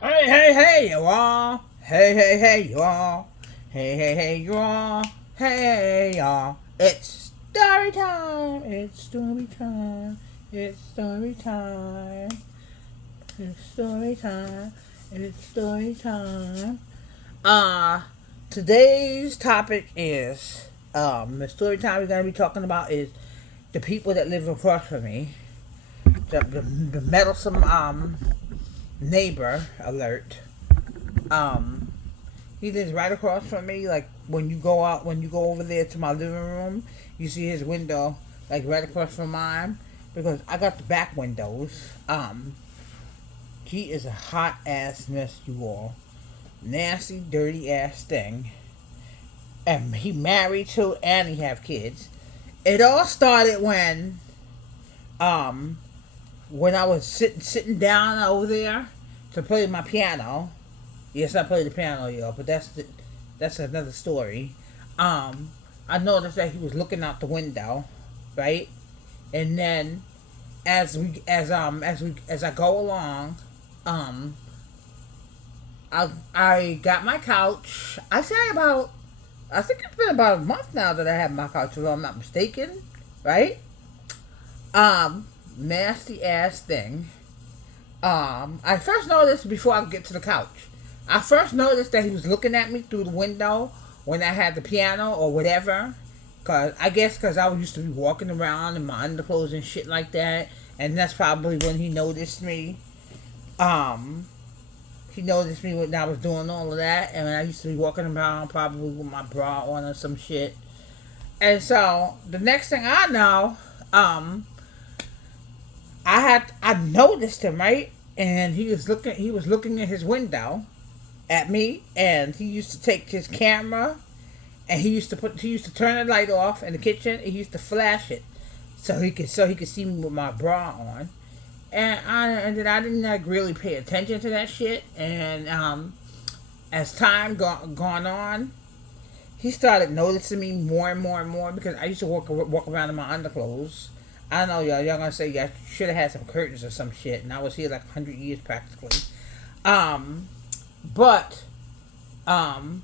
Hey, hey, hey, you all. Hey, hey, hey, you all. Hey, hey, hey, you all. Hey, y'all. It's story time. It's story time. It's story time. It's story time. It's story time. Uh, Today's topic is, the story time we're going to be talking about is the people that live across from me. The meddlesome, neighbor alert. Um, he lives right across from me. Like when you go over there to my living room, you see his window like right across from mine because I got the back windows. He is a hot ass mess, you all. Nasty, dirty ass thing. And he married too, and he have kids. It all started um, when I was sitting down over there to play my piano. Yes, I play the piano, y'all, but that's another story. Um, I noticed that he was looking out the window, right? And then as I go along, um, I got my couch. I think it's been about a month now that I have my couch, if I'm not mistaken, right? Nasty ass thing. I first noticed before I get to the couch. I first noticed that he was looking at me through the window when I had the piano or whatever. Cause I used to be walking around in my underclothes and shit like that, and that's probably when he noticed me. Um, he noticed me when I was doing all of that, and I used to be walking around probably with my bra on or some shit. And so the next thing I know, um, I noticed him, right, and he was looking at his window at me, and he used to take his camera and he used to turn the light off in the kitchen and he used to flash it so he could see me with my bra on. And then I didn't like really pay attention to that shit. And as time gone on, he started noticing me more and more and more because I used to walk around in my underclothes. I don't know, y'all gonna say I should have had some curtains or some shit, and I was here like 100 years practically. Um, but um,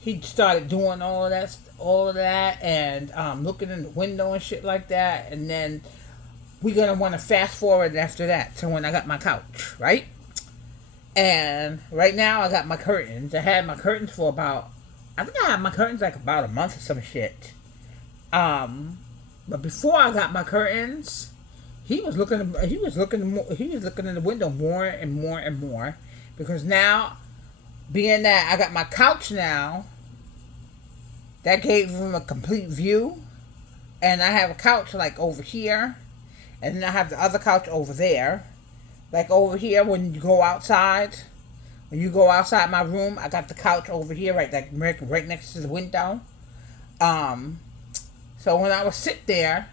he started doing all of that, and looking in the window and shit like that. And then we're gonna want to fast forward after that to when I got my couch, right? And right now I got my curtains. I had my curtains for about, I think I had my curtains like about a month or some shit. Um, but before I got my curtains, he was looking in the window more and more and more because now, being that I got my couch now, that gave him a complete view. And I have a couch like over here, and then I have the other couch over there. Like over here, when you go outside my room, I got the couch over here, right next to the window. Um, so when I would sit there,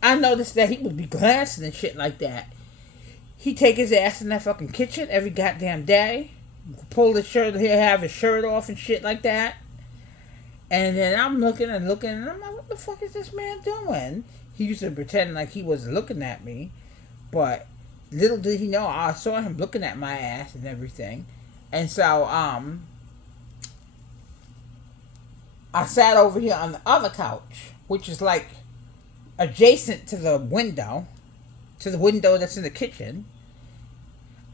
I noticed that he would be glancing and shit like that. He take his ass in that fucking kitchen every goddamn day, pull his shirt, he'll have his shirt off and shit like that. And then I'm looking and looking, and I'm like, what the fuck is this man doing? He used to pretend like he was looking at me, but little did he know I saw him looking at my ass and everything. And so I sat over here on the other couch, which is like adjacent to the window that's in the kitchen.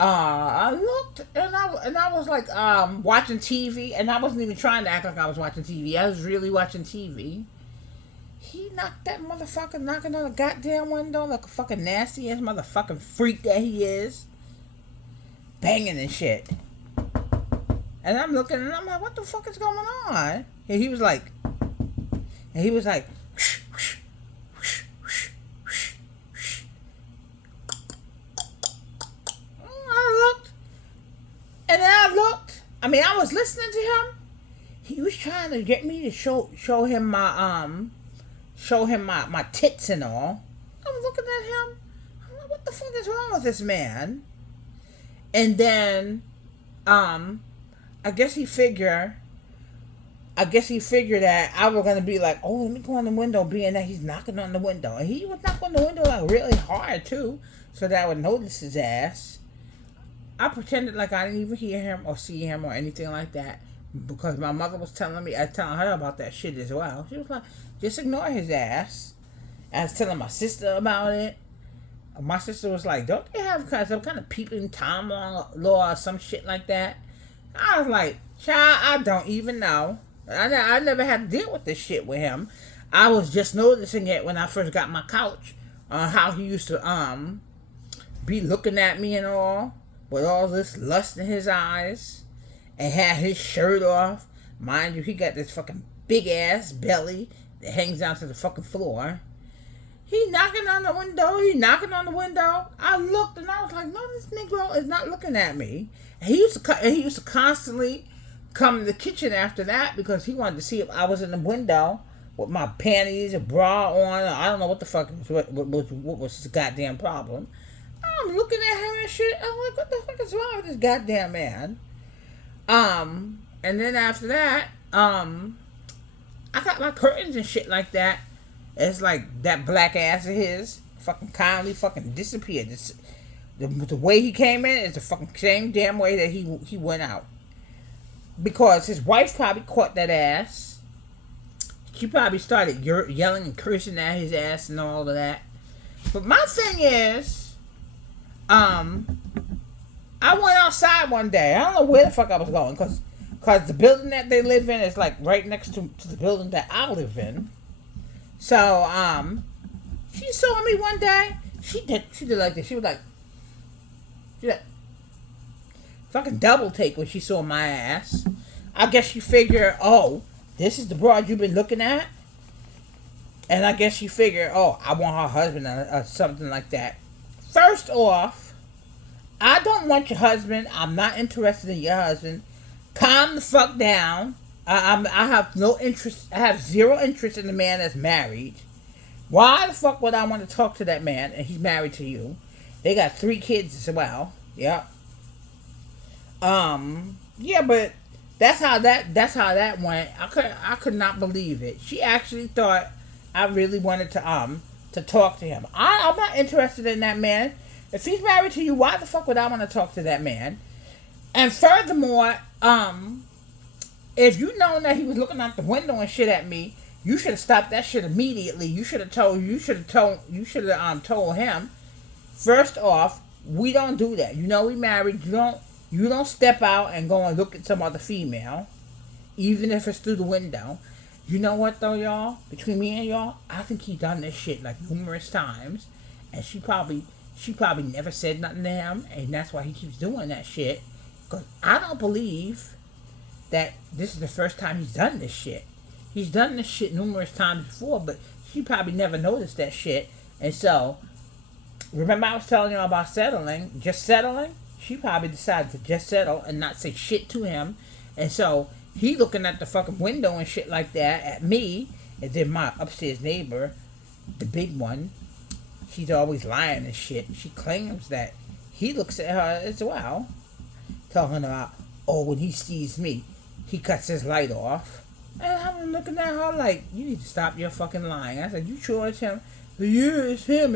I looked, and I was like watching TV, and I wasn't even trying to act like I was watching TV. I was really watching TV. He knocked that motherfucker knocking on the goddamn window like a fucking nasty ass motherfucking freak that he is, banging and shit. And I'm looking, and I'm like, what the fuck is going on? And he was like, whoosh, whoosh, whoosh, whoosh, whoosh, whoosh. I looked, and then I looked. I mean, I was listening to him. He was trying to get me to show him my tits and all. I'm looking at him. I'm like, what the fuck is wrong with this man? And then, I guess he figured. I guess he figured that I was gonna be like, oh, let me go on the window, being that he's knocking on the window, and he would knock on the window like really hard too, so that I would notice his ass. I pretended like I didn't even hear him or see him or anything like that. Because my mother was telling me, I was telling her about that shit as well. She was like, just ignore his ass. I was telling my sister about it. My sister was like, don't they have some kind of peeping Tom law or some shit like that? I was like, child, I don't even know. I never had to deal with this shit with him. I was just noticing it when I first got my couch. How he used to be looking at me and all. With all this lust in his eyes. And had his shirt off. Mind you, he got this fucking big ass belly that hangs down to the fucking floor. He knocking on the window. I looked and I was like, no, this Negro is not looking at me. And he used to constantly come in the kitchen after that because he wanted to see if I was in the window with my panties and bra on. I don't know what the fuck what was his goddamn problem. I'm looking at him and shit. I'm like, what the fuck is wrong with this goddamn man? And then after that, I got my curtains and shit like that. It's like that black ass of his fucking kindly fucking disappeared. The way he came in is the fucking same damn way that he went out. Because his wife probably caught that ass. She probably started yelling and cursing at his ass and all of that. But my thing is, I went outside one day. I don't know where the fuck I was going, cause the building that they live in is like right next to the building that I live in. So she saw me one day. She did like this. She was like fucking double take when she saw my ass. I guess she figured, oh, this is the broad you've been looking at, and I guess she figured, oh, I want her husband or something like that. First off, I don't want your husband. I'm not interested in your husband. Calm the fuck down. I have no interest. I have zero interest in the man that's married. Why the fuck would I want to talk to that man and he's married to you? They got 3 kids as well. Yep. Yeah, but that's how that went. I could not believe it. She actually thought I really wanted to talk to him. I'm not interested in that man. If he's married to you, why the fuck would I want to talk to that man? And furthermore, if you known that he was looking out the window and shit at me, you should have stopped that shit immediately. You should have told him. First off, we don't do that. You know we married. You don't step out and go and look at some other female, even if it's through the window. You know what though, y'all? Between me and y'all, I think he done this shit like numerous times, and she probably never said nothing to him, and that's why he keeps doing that shit. Cause I don't believe that this is the first time he's done this shit. He's done this shit numerous times before, but she probably never noticed that shit. And so, remember I was telling you about just settling? She probably decided to just settle and not say shit to him. And so, he looking at the fucking window and shit like that at me, and then my upstairs neighbor, the big one, she's always lying and shit. She claims that he looks at her as well, talking about, oh, when he sees me, he cuts his light off. And I'm looking at her like, you need to stop your fucking lying. I said, you sure it's him? Yeah, it's him.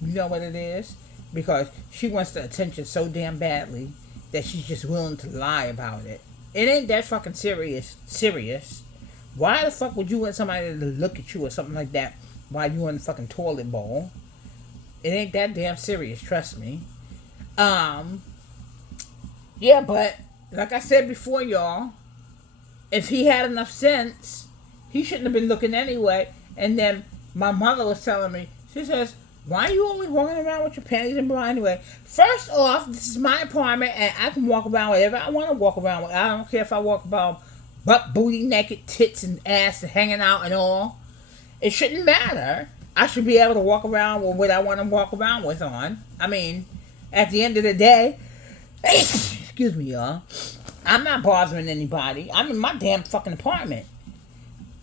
You know what it is? Because she wants the attention so damn badly that she's just willing to lie about it. It ain't that fucking serious. Why the fuck would you want somebody to look at you or something like that while you in the fucking toilet bowl? It ain't that damn serious, trust me. Yeah, but like I said before, y'all, if he had enough sense, he shouldn't have been looking anyway. And then my mother was telling me, she says, why are you always walking around with your panties and bra anyway? First off, this is my apartment and I can walk around whatever I want to walk around with. I don't care if I walk around butt, booty, naked, tits and ass and hanging out and all. It shouldn't matter. I should be able to walk around with what I want to walk around with on. I mean, at the end of the day, excuse me, y'all, I'm not bothering anybody. I'm in my damn fucking apartment.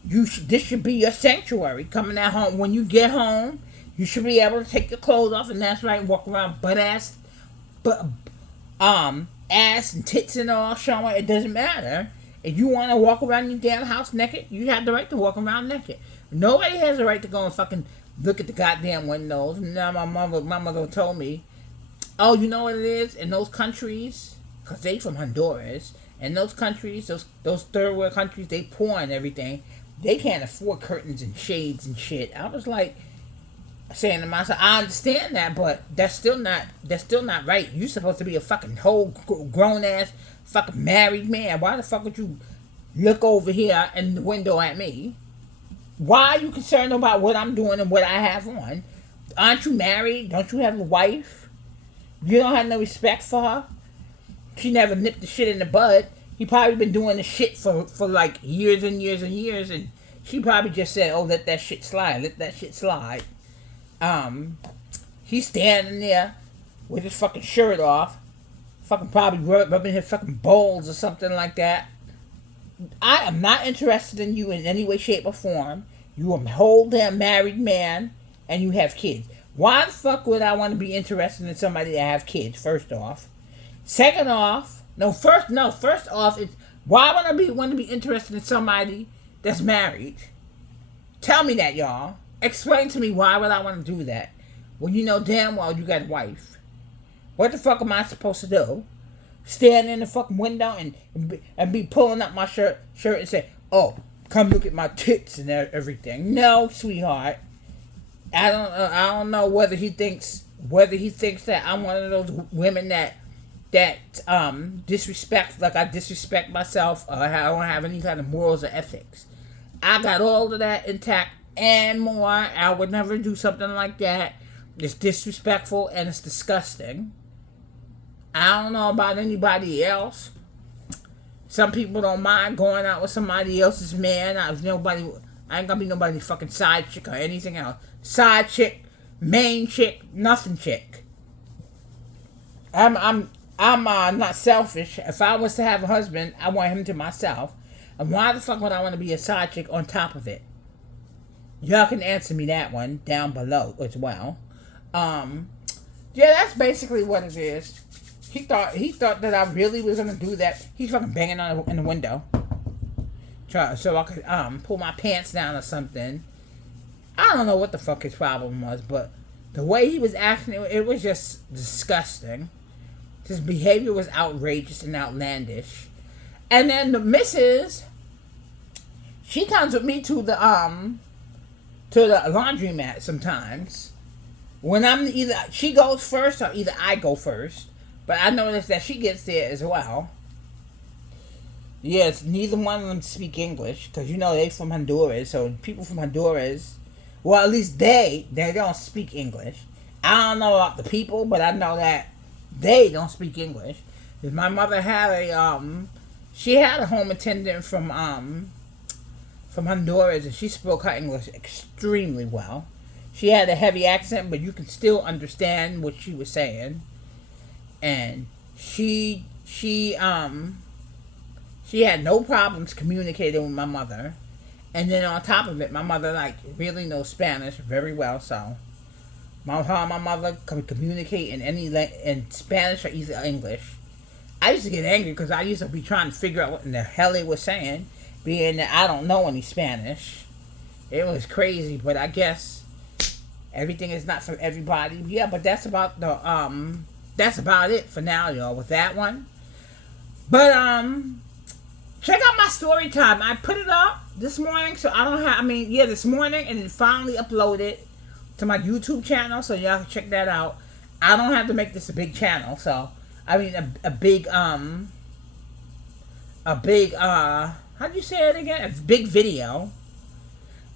This should be your sanctuary. Coming at home, when you get home, you should be able to take your clothes off, and that's right, walk around ass and tits and all showing. It doesn't matter. If you want to walk around your damn house naked, you have the right to walk around naked. Nobody has the right to go and fucking look at the goddamn windows. Now my mother told me, Oh, you know what it is? In those countries, because they from Honduras, in those countries, those third world countries, they poor and everything. They can't afford curtains and shades and shit. I was like saying to myself, I understand that, but that's still not right. You supposed to be a fucking whole grown ass fucking married man. Why the fuck would you look over here in the window at me? Why are you concerned about what I'm doing and what I have on? Aren't you married? Don't you have a wife? You don't have no respect for her? She never nipped the shit in the bud. He probably been doing the shit for like years and years and years, and she probably just said, oh, let that shit slide. Let that shit slide. He's standing there with his fucking shirt off, fucking probably rubbing his fucking balls or something like that. I am not interested in you in any way, shape, or form. You are a whole damn married man, and you have kids. Why the fuck would I want to be interested in somebody that have kids? First off, second off, first off, it's why would I want to be interested in somebody that's married? Tell me that, y'all. Explain to me why would I want to do that? Well, you know damn well you got a wife. What the fuck am I supposed to do? Stand in the fucking window and be pulling up my shirt and say, oh, come look at my tits and everything. No, sweetheart. I don't know whether he thinks that I'm one of those women that disrespect, like I disrespect myself, or I don't have any kind of morals or ethics. I got all of that intact and more. I would never do something like that. It's disrespectful and it's disgusting. I don't know about anybody else. Some people don't mind going out with somebody else's man. I ain't gonna be nobody's fucking side chick or anything else. Side chick, main chick, nothing chick. I'm not selfish. If I was to have a husband, I want him to myself. And why the fuck would I want to be a side chick on top of it? Y'all can answer me that one down below as well. Yeah, that's basically what it is. He thought that I really was gonna do that. He's fucking banging in the window, so I could pull my pants down or something. I don't know what the fuck his problem was, but the way he was acting, it was just disgusting. His behavior was outrageous and outlandish. And then the missus, she comes with me to the laundromat sometimes. When she goes first or either I go first. But I noticed that she gets there as well. Yes, neither one of them speak English. Because, they from Honduras. So, people from Honduras, well, at least they don't speak English. I don't know about the people, but I know that they don't speak English. Because my mother had she had a home attendant from Honduras. And she spoke her English extremely well. She had a heavy accent, but you could still understand what she was saying. And she had no problems communicating with my mother. And then on top of it, my mother really knows Spanish very well. So my mother can communicate in Spanish or either English. I used to get angry because I used to be trying to figure out what in the hell they were saying, being that I don't know any Spanish. It was crazy, but I guess everything is not for everybody. Yeah, but that's about it for now, y'all, with that one. But, check out my story time. I put it up this morning, so this morning, and it finally uploaded to my YouTube channel, so y'all can check that out. I don't have to make this a big channel, so, a big, how do you say it again? A big video.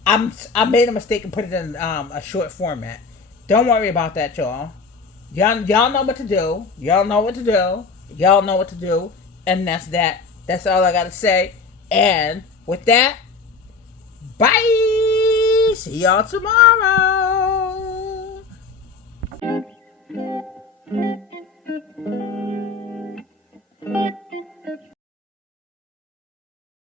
I made a mistake and put it in, a short format. Don't worry about that, y'all. Y'all know what to do. Y'all know what to do. Y'all know what to do. And that's that. That's all I gotta say. And with that, bye! See y'all tomorrow!